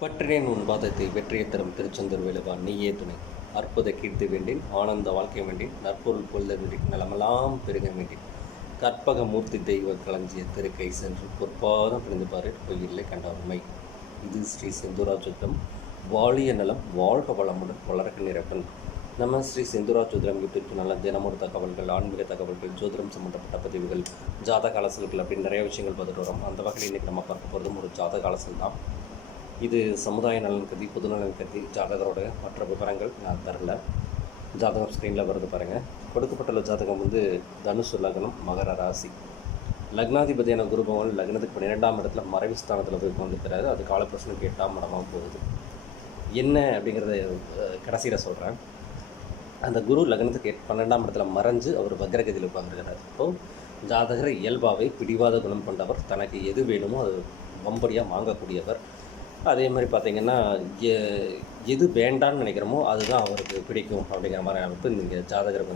பற்றினேன் உன் பாதத்தை வெற்றியை தரும் திருச்செந்தூர் வேலுவா நீயே துணை. அற்புத கீர்த்தி வேண்டேன், ஆனந்த வாழ்க்கை வேண்டேன், நற்பொருள் கொள்ள வேண்டேன், நலமெல்லாம் பெருக வேண்டேன். கற்பக மூர்த்தி தெய்வ களஞ்சிய திருக்கை சென்று பொற்பாதம் பிரிந்து பாரு கோயிலை கண்ட உண்மை. இது ஸ்ரீ செந்தூராஜுத்திரம். வாழிய நலம் வாழ்க வளமுடன் வளர்க்க நிரப்பன். நம்ம ஸ்ரீ செந்தூராஜுத்திரம் யூடியூப் சேனலில் தினமொரு தகவல்கள், ஆன்மீக தகவல்கள், ஜோதிடம் சம்மந்தப்பட்ட பதிவுகள், ஜாதக அலசல்கள் அப்படின்னு நிறைய விஷயங்கள் பார்த்துட்டு வரோம். அந்த வகையில் இன்றைக்கி நம்ம பார்க்க போகிறதும் ஒரு ஜாதக அலசல் தான். இது சமுதாய நலன் கருதி, பொது நலன் கருதி ஜாதகரோட மற்ற விவரங்கள் நான் தரல. ஜாதகம் ஸ்க்ரீனில் வருது பாருங்கள். கொடுக்கப்பட்டுள்ள ஜாதகம் தனுசு லக்னம், மகர ராசி. லக்னாதிபதியான குரு பகவான் லக்னத்துக்கு 12ஆம் இடத்துல மறைவு ஸ்தானத்தில் போய் கொண்டிருக்கிறாரு. அது காலப்பிரசனுக்கு 8ஆம் இடமாக போகுது. என்ன அப்படிங்கிறத கடைசியில் சொல்கிறேன். அந்த குரு லக்னத்துக்கு 12ஆம் இடத்துல மறைஞ்சு அவர் வக்ரகதியில் உட்காந்துருக்கிறார். இப்போது ஜாதகர் இயல்பாகவே பிடிவாத குணம் கொண்டவர். தனக்கு எது வேணுமோ அது வம்படியாக வாங்கக்கூடியவர். அதே மாதிரி பார்த்திங்கன்னா எது வேண்டான்னு நினைக்கிறோமோ அதுதான் அவருக்கு பிடிக்கும் அப்படிங்கிற மாதிரி அமைப்பு. இங்கே ஜாதகர்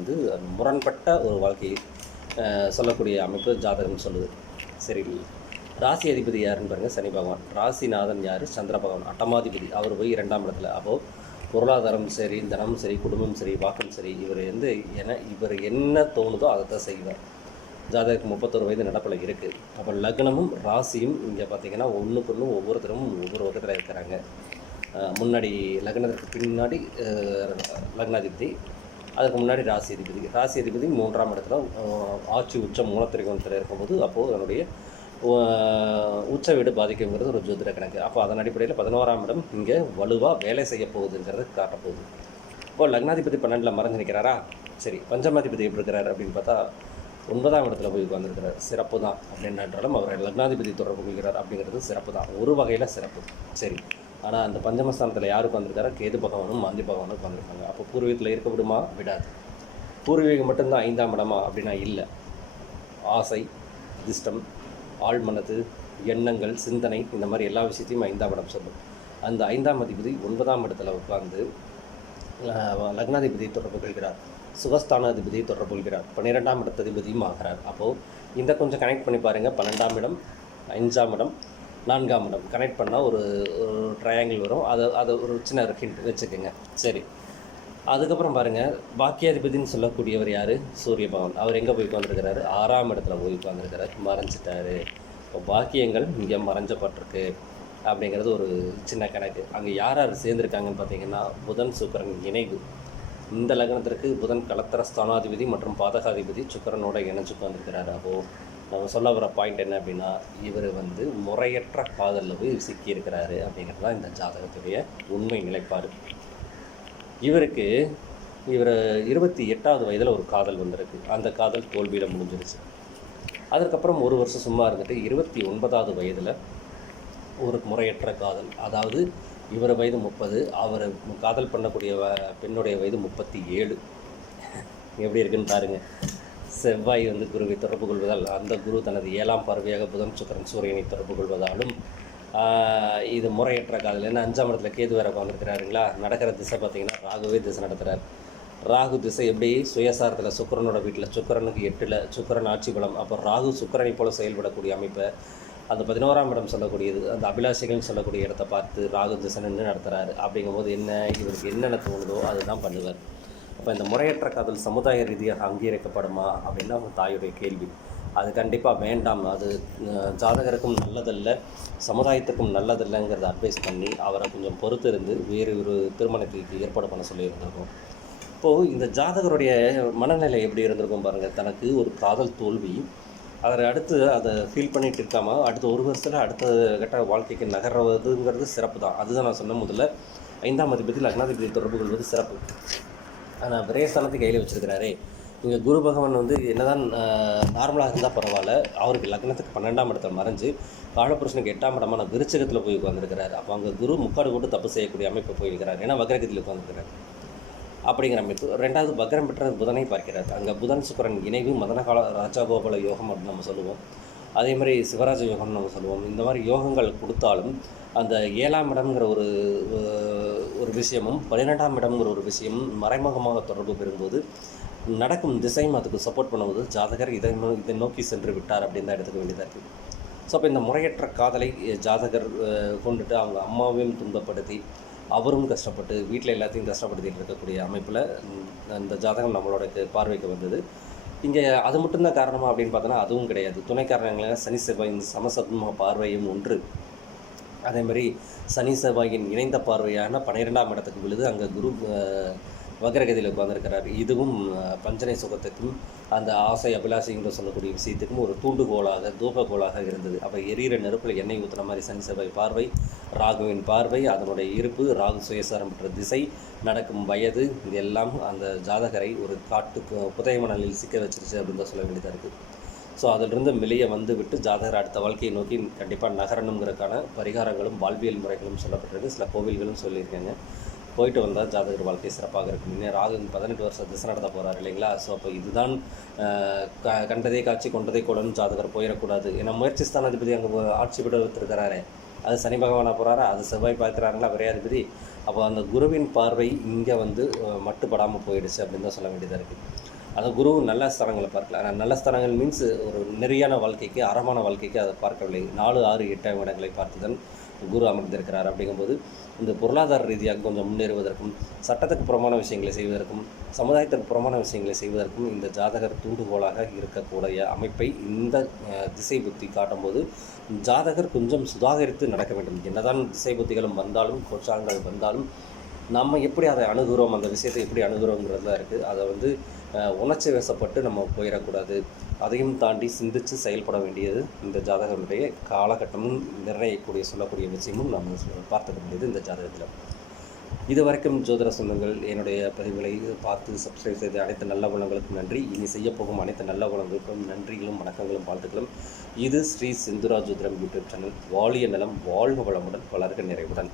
முரண்பட்ட ஒரு வாழ்க்கையை சொல்லக்கூடிய அமைப்பு ஜாதகம் சொல்லுது. சரி, ராசி அதிபதி யாருன்னு பாருங்கள், சனி பகவான். ராசிநாதன் யார்? சந்திர பகவான், அட்டமாதிபதி. அவர் போய் 2ஆம் இடத்துல. அப்போது பொருளாதாரம் சரி, தனம் சரி, குடும்பம் சரி, வாக்கம் சரி, இவர் என்ன தோணுதோ அதை தான் செய்வார். ஜாதகருக்கு 31 வயது நடப்பில் இருக்குது. அப்போ லக்னமும் ராசியும் இங்கே பார்த்திங்கன்னா ஒன்றுக்கு ஒன்று ஒவ்வொருத்தரும் ஒவ்வொரு பக்கத்தில் இருக்கிறாங்க. முன்னாடி லக்னத்திற்கு பின்னாடி லக்னாதிபதி, அதுக்கு முன்னாடி ராசி அதிபதி. ராசி அதிபதி 3ஆம் இடத்துல ஆட்சி உச்சம் மூலத்திரிகோணத்தில் இருக்கும்போது அப்போது அதனுடைய உச்ச வீடு பாதிக்குங்கிறது ஒரு ஜோதிட கணக்கு. அப்போ அதன் அடிப்படையில் 11ஆம் இடம் இங்கே வலுவாக வேலை செய்ய போகுதுங்கிறது காட்டப்போகுது. இப்போது லக்னாதிபதி 12ல் மறைஞ்சு நிற்கிறாரா? சரி, பஞ்சமாதிபதி எப்படி இருக்கிறார் அப்படின்னு பார்த்தா 9ஆம் இடத்துல போய் உட்காந்துருக்கிறார். சிறப்பு தான் அப்படின்றாலும் அவர் லக்னாதிபதி தொடர்பு கொள்கிறார் அப்படிங்கிறது சிறப்பு தான், ஒரு வகையில் சிறப்பு. சரி, ஆனால் அந்த பஞ்சமஸ்தானத்தில் யார் உட்காந்துருக்காரா? கேது பகவானும் மாந்தி பகவானும் உட்காந்துருக்காங்க. அப்போ பூர்வீகத்தில் இருக்க விடுமா? விடாது. பூர்வீகம் மட்டும்தான் 5ஆம் இடமா அப்படின்னா இல்லை. ஆசை, அதிர்ஷ்டம், ஆழ்மனது, எண்ணங்கள், சிந்தனை, இந்த மாதிரி எல்லா விஷயத்தையும் 5ஆம் இடம் சொல்லும். அந்த 5ஆம் அதிபதி 9ஆம் இடத்துல உட்கார்ந்து லக்னாதிபதி தொடர்பு கொள்கிறார். சுகஸ்தானாதிபதியை தொடர்பு கொள்கிறார். 12ஆம் இடத்ததிபதியும் ஆகிறார். அப்போது இந்த கொஞ்சம் கனெக்ட் பண்ணி பாருங்கள். 12ஆம் இடம், 5ஆம் இடம், 4ஆம் இடம் கனெக்ட் பண்ணால் ஒரு ட்ரையாங்கிள் வரும். அதை ஒரு சின்ன ஹிண்ட் வச்சுக்கோங்க. சரி, அதுக்கப்புறம் பாருங்கள், பாக்கியாதிபதினு சொல்லக்கூடியவர் யார்? சூரிய பகவான். அவர் எங்கே போய் உட்காந்துருக்கிறாரு? 6ஆம் இடத்துல போய் உட்காந்துருக்கிறார், மறைஞ்சிட்டார். இப்போ பாக்கியங்கள் இங்கே மறைஞ்சப்பட்டிருக்கு அப்படிங்கிறது ஒரு சின்ன கணக்கு. அங்கே யார் சேர்ந்துருக்காங்கன்னு பார்த்தீங்கன்னா புதன் சுக்கிரன் இணைவு. இந்த லக்னத்திற்கு புதன் கலத்தர ஸ்தானாதிபதி மற்றும் பாதகாதிபதி சுக்கிரனோட இணைஞ்சு உட்காந்துருக்கிறார். அப்போது நம்ம சொல்ல வர பாயிண்ட் என்ன அப்படின்னா, இவர் முறையற்ற காதலில் போய் சிக்கியிருக்கிறாரு அப்படிங்கிறது தான் இந்த ஜாதகத்துடைய உண்மை நிலைப்பாடு. இவர் 28வது வயதில் ஒரு காதல் வந்திருக்கு. அந்த காதல் தோல்வியில் முடிஞ்சிருச்சு. அதுக்கப்புறம் ஒரு வருஷம் சும்மா இருந்துட்டு 29வது வயதில் ஒரு முறையற்ற காதல். அதாவது இவர் வயது 30, அவர் காதல் பண்ணக்கூடிய பெண்ணுடைய வயது 37. எப்படி இருக்குன்னு பாருங்கள். செவ்வாய் குருவை தொடர்பு கொள்வதால், அந்த குரு தனது 7ஆம் பார்வையாக புதன் சுக்கிரன் சூரியனை தொடர்பு கொள்வதாலும் இது முறையற்ற காதல். ஏன்னா 5ஆம் இடத்துல கேது வேறு உட்காந்துருக்கிறாருங்களா. நடக்கிற திசை பார்த்திங்கன்னா ராகுவே திசை நடத்துகிறார். ராகு திசை எப்படி? சுயசாரத்தில் சுக்கிரனோட வீட்டில், சுக்கிரனுக்கு 8ல் சுக்கிரன் ஆட்சி பலம். அப்போ ராகு சுக்கிரனை போல செயல்படக்கூடிய அமைப்பை அந்த 11ஆம் இடம் சொல்லக்கூடியது, அந்த அபிலாஷைகள்னு சொல்லக்கூடிய இடத்த பார்த்து ராகு திசை நின்று நடத்துகிறாரு. அப்படிங்கும்போது இவருக்கு என்னென்ன தோணுதோ அதுதான் பண்ணுவார். அப்போ இந்த முறையற்ற காதல் சமுதாய ரீதியாக அங்கீகரிக்கப்படுமா அப்படின்னா தாயுடைய கேள்வி. அது கண்டிப்பாக வேண்டாம். அது ஜாதகருக்கும் நல்லதல்ல, சமுதாயத்துக்கும் நல்லதில்லைங்கிறத அட்வைஸ் பண்ணி அவரை கொஞ்சம் பொறுத்து இருந்து வேறு ஒரு திருமணத்துக்கு ஏற்பாடு பண்ண சொல்லியிருந்திருக்கும். இப்போது இந்த ஜாதகருடைய மனநிலை எப்படி இருந்திருக்கும் பாருங்கள். தனக்கு ஒரு காதல் தோல்வி, அதை அடுத்து அதை ஃபீல் பண்ணிகிட்டு இருக்காமல் அடுத்த ஒரு வருஷத்தில் அடுத்த கட்ட வாழ்க்கைக்கு நகர்வதுங்கிறது சிறப்பு தான். அதுதான் நான் சொன்ன முதல்ல 5ஆம் அதிபதி லக்னாதிபதி தொடர்பு கொள்வது சிறப்பு. ஆனால் விரயஸ்தானத்தை கையில் வச்சுருக்கிறாரே. இங்கே குரு பகவான் என்னதான் நார்மலாக இருந்தால் பரவாயில்ல, அவருக்கு லக்னத்துக்கு 12ஆம் இடத்துல மறைஞ்சு காலபுருஷனுக்கு 8ஆம் இடமான விருச்சிகத்தில் போய் உட்காந்துருக்கிறார். அப்போ அங்கே குரு முக்காடு போட்டு தப்பு செய்யக்கூடிய அமைப்பை போயிருக்கிறார். ஏன்னா வக்ரகத்தில் உட்காந்துருக்கிறார் அப்படிங்கிற அமைப்பு. 2வது வக்ரம் பெற்ற புதனை பார்க்கிறார். அங்கே புதன் சுக்கிரன் இணைவு மதனகால ராஜாகோபால யோகம் அப்படின்னு நம்ம சொல்லுவோம். அதே மாதிரி சிவராஜ யோகம்னு நம்ம சொல்லுவோம். இந்த மாதிரி யோகங்கள் கொடுத்தாலும் அந்த 7ஆம் இடம்ங்கிற ஒரு விஷயமும் 12ஆம் இடம்ங்கிற ஒரு விஷயமும் மறைமுகமாக தொடர்பு பெறும்போது நடக்கும் திசையும் அதுக்கு சப்போர்ட் பண்ணும்போது ஜாதகர் இதை நோக்கி சென்று விட்டார் அப்படின்னு தான் எடுத்துக்க வேண்டியதாக இருக்குது. ஸோ அப்போ இந்த முறையற்ற காதலை ஜாதகர் கொண்டுட்டு அவங்க அம்மாவையும் துன்பப்படுத்தி அவரும் கஷ்டப்பட்டு வீட்டில் எல்லாத்தையும் கஷ்டப்படுத்திகிட்டு இருக்கக்கூடிய அமைப்பில் இந்த ஜாதகம் நம்மளோட பார்வைக்கு வந்தது. இங்கே அது மட்டும்தான் காரணமாக அப்படின்னு பார்த்தோன்னா அதுவும் கிடையாது. துணை காரணங்களாக சனி செவ்வாயின் சமசப்தம பார்வையும் ஒன்று. அதேமாதிரி சனி செவ்வாயின் இணைந்த பார்வையான 12ஆம் இடத்துக்கு விழுது. அங்கே குரு வக்ரகதியில் உட்கார்ந்துருக்கிறார். இதுவும் பஞ்சனை சுகத்துக்கும் அந்த ஆசை அபிலாஷைங்கிற சொல்லக்கூடிய விஷயத்துக்கும் ஒரு தூண்டுகோலாக தூபகோலாக இருந்தது. அப்போ எரியிற நெருப்பில் எண்ணெய் ஊற்றுற மாதிரி சனி செவ்வாய் பார்வை, ராகுவின் பார்வை, அதனுடைய இருப்பு, ராகு சுயசாரம் பெற்ற திசை, நடக்கும் வயது, இது எல்லாம் அந்த ஜாதகரை ஒரு புதைய மணலில் சிக்க வச்சிருச்சு அப்படின்னு தான் சொல்ல வேண்டியதாக இருக்குது. ஸோ அதிலிருந்து வெளியே வந்து விட்டு ஜாதகர் அடுத்த வாழ்க்கையை நோக்கி கண்டிப்பாக நகரணுங்கிறதுக்கான பரிகாரங்களும் வாழ்வியல் முறைகளும் சொல்லப்பட்டிருக்கு. சில கோவில்களும் சொல்லியிருக்காங்க. போயிட்டு வந்தால் ஜாதகர் வாழ்க்கை சிறப்பாக இருக்கும். இன்னும் ராகு 18 வருஷம் திசை நடத்த போகிறார் இல்லைங்களா? ஸோ அப்போ இதுதான் கண்டதே காட்சி கொண்டதை கூடன்னு ஜாதகர் போயிடக்கூடாது. ஏன்னா முயற்சி ஸ்தானாதிபதி அங்கே ஆட்சி பெற்று வைத்திருக்கிறாரே, அது சனி பகவானாக போகிறாரா, அது செவ்வாய் பார்க்குறாங்களா விரையாதிபதி. அப்போ அந்த குருவின் பார்வை இங்கே வந்து மட்டுப்படாமல் போயிடுச்சு அப்படின்னு தான் சொல்ல வேண்டியதாக இருக்குது. அந்த குரு நல்ல ஸ்தானங்களை பார்க்கலாம். ஆனால் நல்ல ஸ்தானங்கள் மீன்ஸ் ஒரு நெறியான வாழ்க்கைக்கு, அறமான வாழ்க்கைக்கு அதை பார்க்கவில்லை. 4, 6, 8 இடங்களை பார்த்துதான் குரு அமர்ந்திருக்கிறார். அப்படிங்கும்போது இந்த பொருளாதார ரீதியாக கொஞ்சம் முன்னேறுவதற்கும், சட்டத்துக்கு புறமான விஷயங்களை செய்வதற்கும், சமுதாயத்துக்கு புறமான விஷயங்களை செய்வதற்கும் இந்த ஜாதகர் தூண்டுகோலாக இருக்கக்கூடிய அமைப்பை இந்த திசை புத்தி காட்டும்போது ஜாதகர் கொஞ்சம் சுதாகரித்து நடக்க வேண்டும். என்னதான் திசை புத்திகளும் வந்தாலும், கோச்சாரங்கள் வந்தாலும், நம்ம எப்படி அதை அணுகுறோம், அந்த விஷயத்தை எப்படி அணுகுறோங்கிறது தான் இருக்குது. அதை வந்து உணர்ச்சி வசப்பட்டு நம்ம போயிடக்கூடாது. அதையும் தாண்டி சிந்தித்து செயல்பட வேண்டியது இந்த ஜாதகனுடைய காலகட்டமும் நிர்ணயிக்கக்கூடிய சொல்லக்கூடிய விஷயமும் நம்ம பார்த்துக்க முடியுது இந்த ஜாதகத்தில். இது வரைக்கும் ஜோதிட சொந்தங்கள் என்னுடைய பதிவுகளை பார்த்து சப்ஸ்கிரைப் செய்த அனைத்து நல்ல குணங்களுக்கும் நன்றி. இனி செய்யப்போகும் அனைத்து நல்ல குணங்களுக்கும் நன்றிகளும் வணக்கங்களும் வாழ்த்துக்களும். இது ஸ்ரீ சிந்துரா ஜோதிடம் யூடியூப் சேனல். வாழிய நலம், வாழ்க வளமுடன், வளர்க நிறைவுடன்.